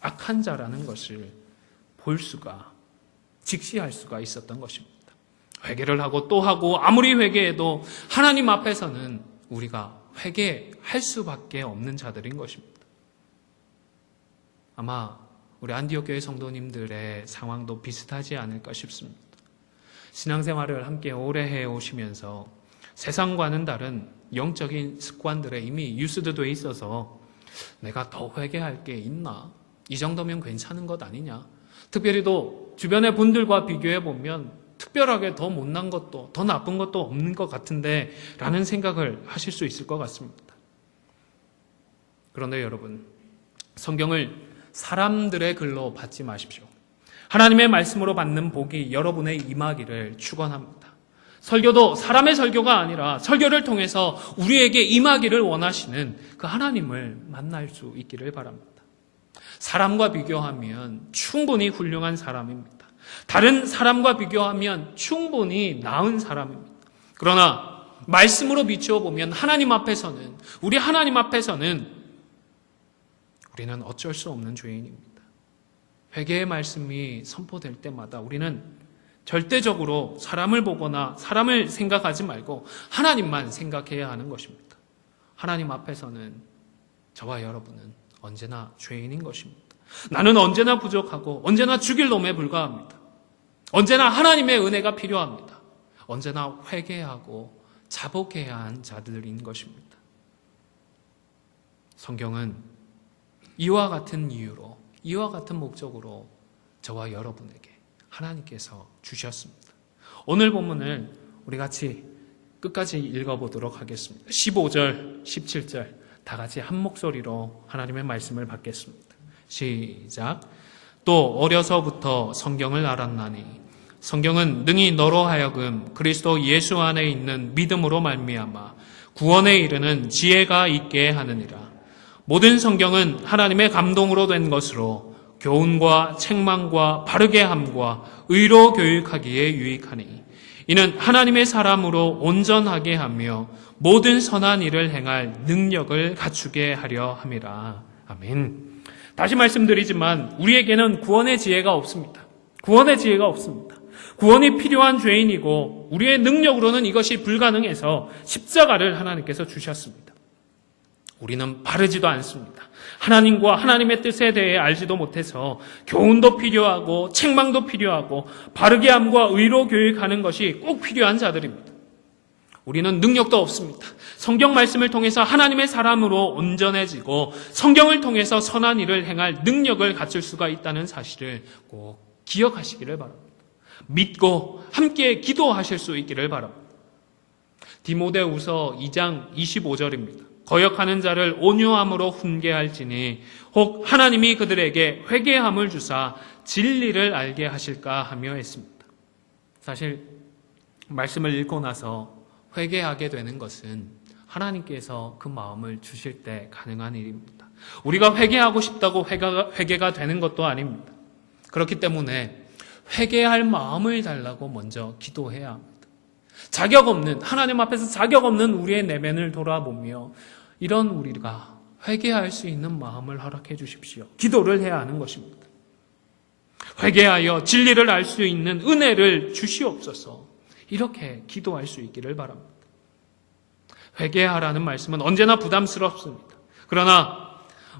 악한 자라는 것을 볼 수가, 직시할 수가 있었던 것입니다. 회개를 하고 또 하고 아무리 회개해도 하나님 앞에서는 우리가 회개할 수밖에 없는 자들인 것입니다. 아마 우리 안디옥 교회 성도님들의 상황도 비슷하지 않을까 싶습니다. 신앙생활을 함께 오래 해오시면서 세상과는 다른 영적인 습관들에 이미 유스드돼 있어서 내가 더 회개할 게 있나? 이 정도면 괜찮은 것 아니냐? 특별히 또 주변의 분들과 비교해 보면 특별하게 더 못난 것도 더 나쁜 것도 없는 것 같은데 라는 생각을 하실 수 있을 것 같습니다. 그런데 여러분, 성경을 사람들의 글로 받지 마십시오. 하나님의 말씀으로 받는 복이 여러분의 임하기를 축원합니다. 설교도 사람의 설교가 아니라 설교를 통해서 우리에게 임하기를 원하시는 그 하나님을 만날 수 있기를 바랍니다. 사람과 비교하면 충분히 훌륭한 사람입니다. 다른 사람과 비교하면 충분히 나은 사람입니다. 그러나 말씀으로 비추어 보면 하나님 앞에서는, 우리 하나님 앞에서는 우리는 어쩔 수 없는 죄인입니다. 회개의 말씀이 선포될 때마다 우리는 절대적으로 사람을 보거나 사람을 생각하지 말고 하나님만 생각해야 하는 것입니다. 하나님 앞에서는 저와 여러분은 언제나 죄인인 것입니다. 나는 언제나 부족하고 언제나 죽일 놈에 불과합니다. 언제나 하나님의 은혜가 필요합니다. 언제나 회개하고 자복해야 한 자들인 것입니다. 성경은 이와 같은 이유로, 이와 같은 목적으로 저와 여러분에게 하나님께서 주셨습니다. 오늘 본문을 우리 같이 끝까지 읽어보도록 하겠습니다. 15절, 17절 다 같이 한 목소리로 하나님의 말씀을 받겠습니다. 시작. 또 어려서부터 성경을 알았나니 성경은 능히 너로 하여금 그리스도 예수 안에 있는 믿음으로 말미암아 구원에 이르는 지혜가 있게 하느니라. 모든 성경은 하나님의 감동으로 된 것으로 교훈과 책망과 바르게 함과 의로 교육하기에 유익하니 이는 하나님의 사람으로 온전하게 하며 모든 선한 일을 행할 능력을 갖추게 하려 함이라. 아멘. 다시 말씀드리지만 우리에게는 구원의 지혜가 없습니다. 구원의 지혜가 없습니다. 구원이 필요한 죄인이고 우리의 능력으로는 이것이 불가능해서 십자가를 하나님께서 주셨습니다. 우리는 바르지도 않습니다. 하나님과 하나님의 뜻에 대해 알지도 못해서 교훈도 필요하고 책망도 필요하고 바르게 함과 의로 교육하는 것이 꼭 필요한 자들입니다. 우리는 능력도 없습니다. 성경 말씀을 통해서 하나님의 사람으로 온전해지고 성경을 통해서 선한 일을 행할 능력을 갖출 수가 있다는 사실을 꼭 기억하시기를 바랍니다. 믿고 함께 기도하실 수 있기를 바랍니다. 디모데후서 2장 25절입니다. 거역하는 자를 온유함으로 훈계할지니 혹 하나님이 그들에게 회개함을 주사 진리를 알게 하실까 하며 했습니다. 사실 말씀을 읽고 나서 회개하게 되는 것은 하나님께서 그 마음을 주실 때 가능한 일입니다. 우리가 회개하고 싶다고 회개가 되는 것도 아닙니다. 그렇기 때문에 회개할 마음을 달라고 먼저 기도해야 합니다. 자격 없는, 하나님 앞에서 자격 없는 우리의 내면을 돌아보며 이런 우리가 회개할 수 있는 마음을 허락해 주십시오. 기도를 해야 하는 것입니다. 회개하여 진리를 알 수 있는 은혜를 주시옵소서. 이렇게 기도할 수 있기를 바랍니다. 회개하라는 말씀은 언제나 부담스럽습니다. 그러나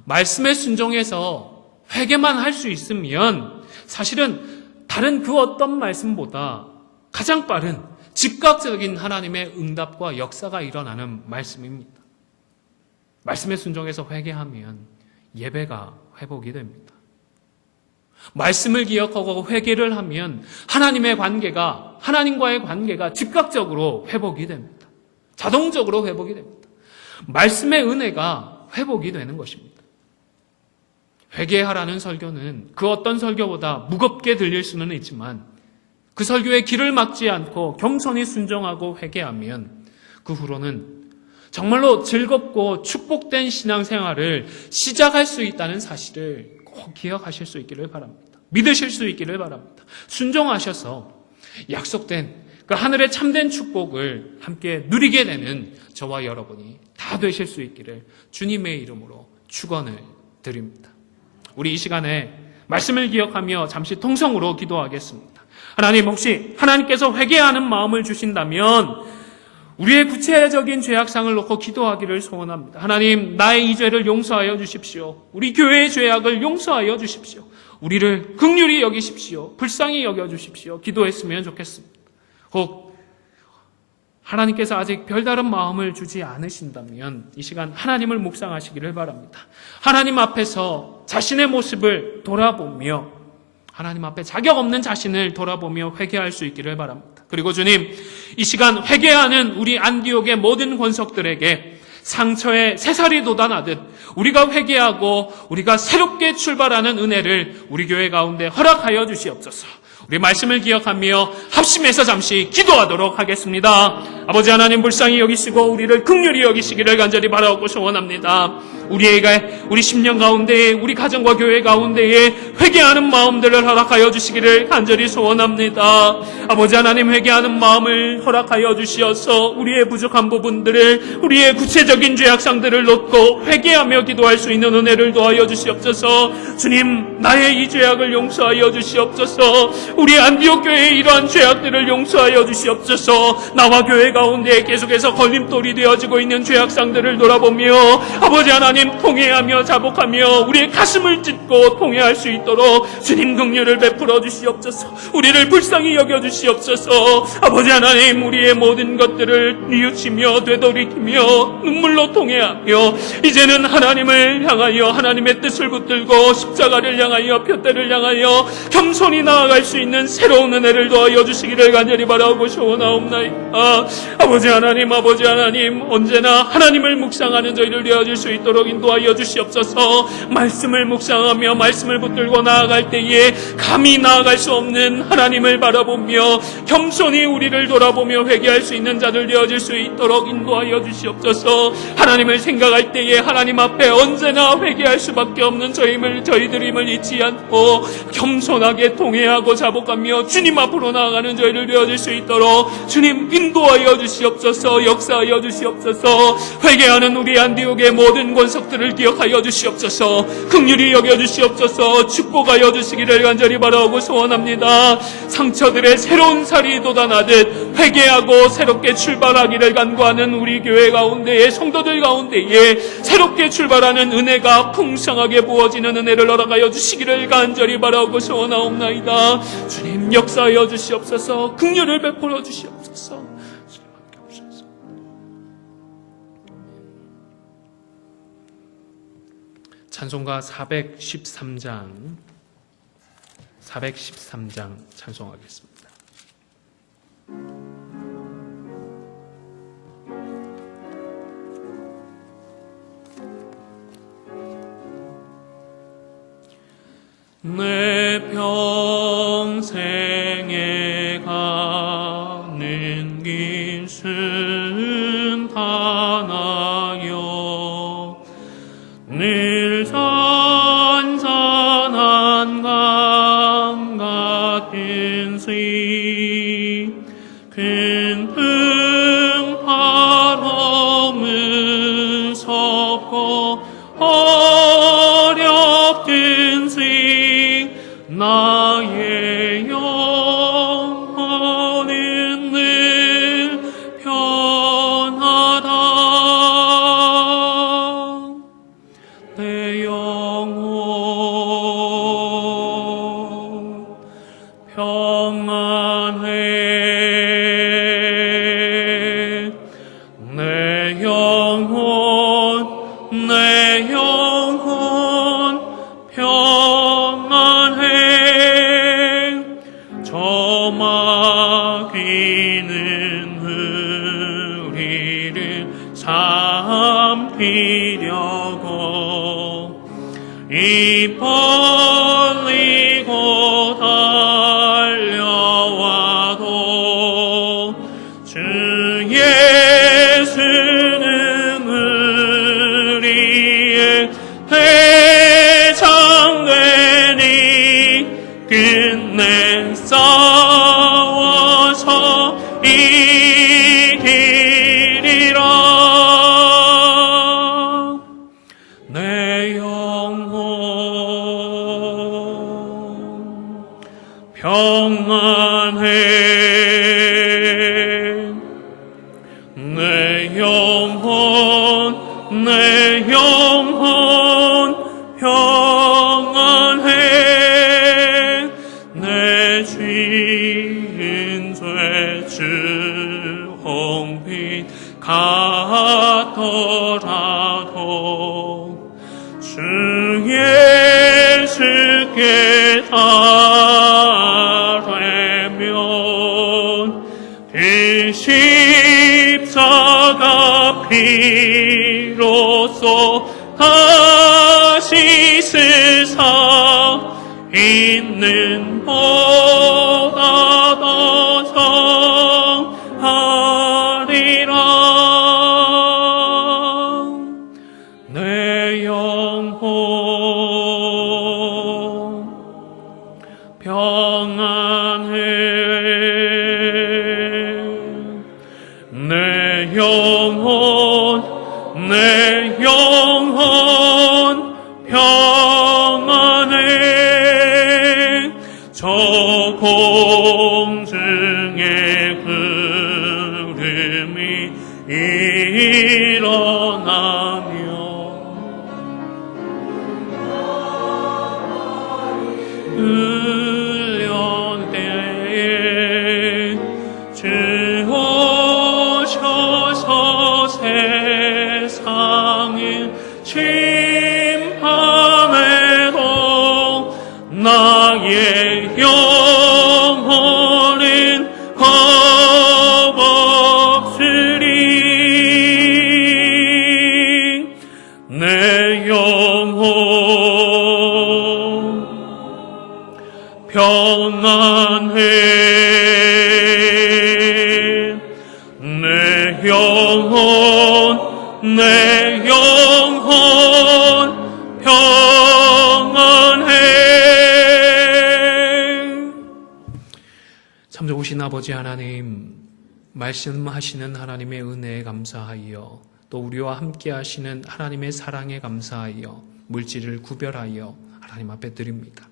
말씀에 순종해서 회개만 할 수 있으면 사실은 다른 그 어떤 말씀보다 가장 빠른 즉각적인 하나님의 응답과 역사가 일어나는 말씀입니다. 말씀에 순종해서 회개하면 예배가 회복이 됩니다. 말씀을 기억하고 회개를 하면 하나님과의 관계가 즉각적으로 회복이 됩니다. 자동적으로 회복이 됩니다. 말씀의 은혜가 회복이 되는 것입니다. 회개하라는 설교는 그 어떤 설교보다 무겁게 들릴 수는 있지만 그 설교의 길을 막지 않고 겸손히 순종하고 회개하면 그 후로는 정말로 즐겁고 축복된 신앙생활을 시작할 수 있다는 사실을 꼭 기억하실 수 있기를 바랍니다. 믿으실 수 있기를 바랍니다. 순종하셔서 약속된 그 하늘의 참된 축복을 함께 누리게 되는 저와 여러분이 다 되실 수 있기를 주님의 이름으로 축원을 드립니다. 우리 이 시간에 말씀을 기억하며 잠시 통성으로 기도하겠습니다. 하나님, 혹시 하나님께서 회개하는 마음을 주신다면 우리의 구체적인 죄악상을 놓고 기도하기를 소원합니다. 하나님, 나의 이 죄를 용서하여 주십시오. 우리 교회의 죄악을 용서하여 주십시오. 우리를 긍휼히 여기십시오. 불쌍히 여겨주십시오. 기도했으면 좋겠습니다. 혹 하나님께서 아직 별다른 마음을 주지 않으신다면 이 시간 하나님을 묵상하시기를 바랍니다. 하나님 앞에서 자신의 모습을 돌아보며 하나님 앞에 자격 없는 자신을 돌아보며 회개할 수 있기를 바랍니다. 그리고 주님, 이 시간 회개하는 우리 안디옥의 모든 권속들에게 상처에 새살이 돋아나듯 우리가 회개하고 우리가 새롭게 출발하는 은혜를 우리 교회 가운데 허락하여 주시옵소서. 우리 말씀을 기억하며 합심해서 잠시 기도하도록 하겠습니다. 아버지 하나님, 불쌍히 여기시고 우리를 긍휼히 여기시기를 간절히 바라고 소원합니다. 우리 10년 가운데에 우리 가정과 교회 가운데에 회개하는 마음들을 허락하여 주시기를 간절히 소원합니다. 아버지 하나님, 회개하는 마음을 허락하여 주시어서 우리의 부족한 부분들을, 우리의 구체적인 죄악상들을 놓고 회개하며 기도할 수 있는 은혜를 도하여 주시옵소서. 주님, 나의 이 죄악을 용서하여 주시옵소서. 우리 안디옥 교회의 이러한 죄악들을 용서하여 주시옵소서. 나와 교회 가운데 계속해서 걸림돌이 되어지고 있는 죄악상들을 돌아보며 아버지 하나님, 통회하며 자복하며 우리의 가슴을 찢고 통회할 수 있도록 주님 긍휼을 베풀어 주시옵소서. 우리를 불쌍히 여겨 주시옵소서. 아버지 하나님, 우리의 모든 것들을 뉘우치며 되돌이키며 눈물로 통회하며 이제는 하나님을 향하여 하나님의 뜻을 붙들고 십자가를 향하여 둯대를 향하여 겸손히 나아갈 수 있는 새로운 은혜를 도하여 주시기를 간절히 바라고 소원하옵나이다. 아버지 하나님, 언제나 하나님을 묵상하는 저희를 되어줄 수 있도록 인도하여 주시옵소서. 말씀을 묵상하며 말씀을 붙들고 나아갈 때에 감히 나아갈 수 없는 하나님을 바라보며 겸손히 우리를 돌아보며 회개할 수 있는 자들 되어질 수 있도록 인도하여 주시옵소서. 하나님을 생각할 때에 하나님 앞에 언제나 회개할 수밖에 없는 저희들임을 잊지 않고 겸손하게 통회하고 자복하며 주님 앞으로 나아가는 저희를 되어질 수 있도록 주님 인도하여 주시옵소서. 역사하여 주시옵소서. 회개하는 우리 안디옥의 모든 권속들을 기억하여 주시옵소서. 긍휼히 여겨 주시옵소서. 축복하여 주시기를 간절히 바라고 소원합니다. 상처들의 새로운 살이 돋아나듯 회개하고 새롭게 출발하기를 간구하는 우리 교회 가운데에, 성도들 가운데에 새롭게 출발하는 은혜가 풍성하게 부어지는 은혜를 허락하여 주시기를 간절히 바라고 소원하옵나이다. 주님, 역사하여 주시옵소서. 긍휼을 베풀어 주시옵소서. 주님 함께 하옵소서. 찬송가 413장 찬송하겠습니다. 내 평생에 가는 길은 하나여 늘 잔잔한 강 같은 sea 큰 바람은 섭고 어렵든 sea 나의 영혼은 늘 편하다 내 영혼 평안해 내 영혼 평안해 저 마귀는 우리를 삼키려고 입 벌리고 달려와도 주 예수는 우리의 대장되니 끝내 싸워서 이기리라 내 영혼 평안해 내 영혼 평안해 내 죄인 죄주 홍빛 같더라도 주 예수께 따르면 그 십자가 피로써 다시 세상 있는 보다 더 정하리라 내 영혼 평안해 내 영혼 평안해 저 공중의 구름이 일어나며 훈련대에 주 오셔서 세상을 심판해도 나의 영혼은 겁없으리 내 영혼 평안해 내 영혼 평안해 참 좋으신 아버지 하나님 말씀하시는 하나님의 은혜에 감사하여 또 우리와 함께 하시는 하나님의 사랑에 감사하여 물질을 구별하여 하나님 앞에 드립니다.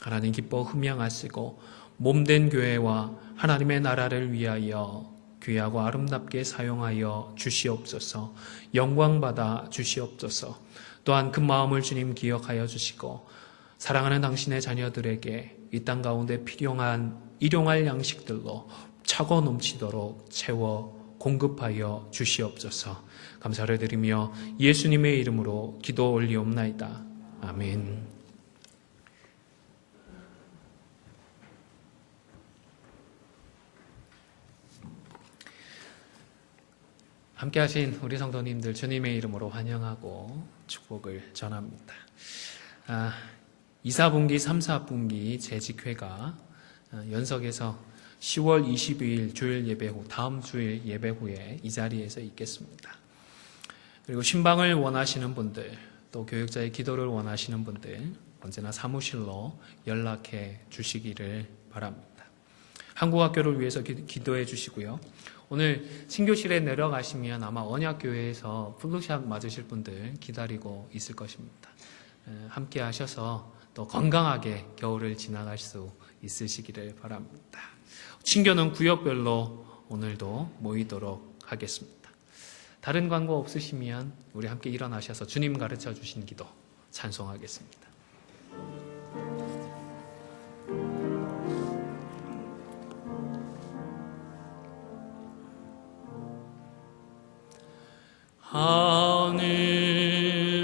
하나님 기뻐 흠양하시고 몸된 교회와 하나님의 나라를 위하여 귀하고 아름답게 사용하여 주시옵소서. 영광받아 주시옵소서. 또한 그 마음을 주님 기억하여 주시고 사랑하는 당신의 자녀들에게 이 땅 가운데 필요한 일용할 양식들로 차고 넘치도록 채워 공급하여 주시옵소서. 감사를 드리며 예수님의 이름으로 기도 올리옵나이다. 아멘. 함께하신 우리 성도님들 주님의 이름으로 환영하고 축복을 전합니다. 2, 4분기, 3, 4분기 재직회가 연석에서 10월 22일 주일 예배 후, 다음 주일 예배 후에 이 자리에서 있겠습니다. 그리고 신방을 원하시는 분들, 또 교육자의 기도를 원하시는 분들 언제나 사무실로 연락해 주시기를 바랍니다. 한국학교를 위해서 기도해 주시고요. 오늘 신교실에 내려가시면 아마 언약교회에서 플루샷 맞으실 분들 기다리고 있을 것입니다. 함께 하셔서 또 건강하게 겨울을 지나갈 수 있으시기를 바랍니다. 친교는 구역별로 오늘도 모이도록 하겠습니다. 다른 광고 없으시면 우리 함께 일어나셔서 주님 가르쳐 주신 기도 찬송하겠습니다.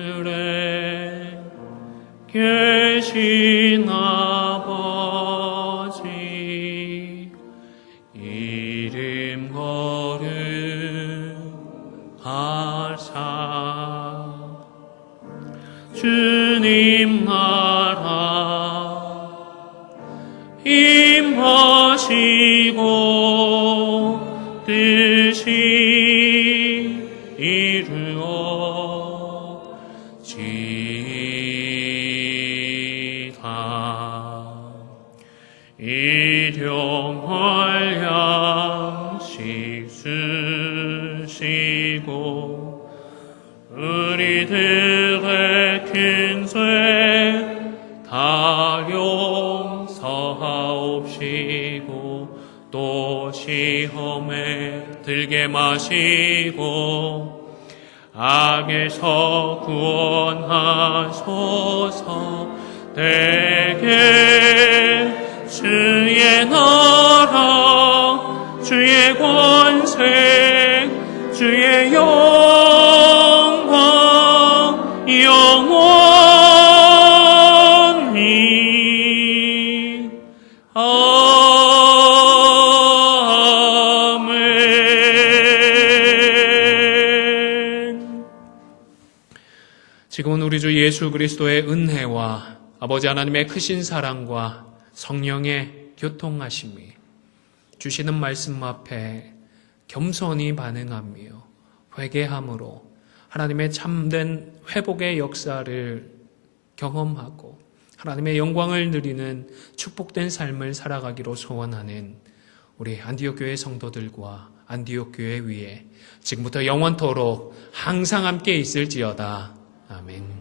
하늘에 계신 아버지 이름 거룩하사 주님 나라 임하시고 뜻이 일용할 양식 주시고 우리들의 큰 죄 다 용서하옵시고 또 시험에 들게 마시고 악에서 구원하소서. 대개 주의 나라 주의 권세 주의 영광 영원히 아멘. 지금은 우리 주 예수 그리스도의 은혜와 아버지 하나님의 크신 사랑과 성령의 교통하심이 주시는 말씀 앞에 겸손히 반응하며 회개함으로 하나님의 참된 회복의 역사를 경험하고 하나님의 영광을 누리는 축복된 삶을 살아가기로 소원하는 우리 안디옥 교회 성도들과 안디옥 교회 위에 지금부터 영원토록 항상 함께 있을지어다. 아멘.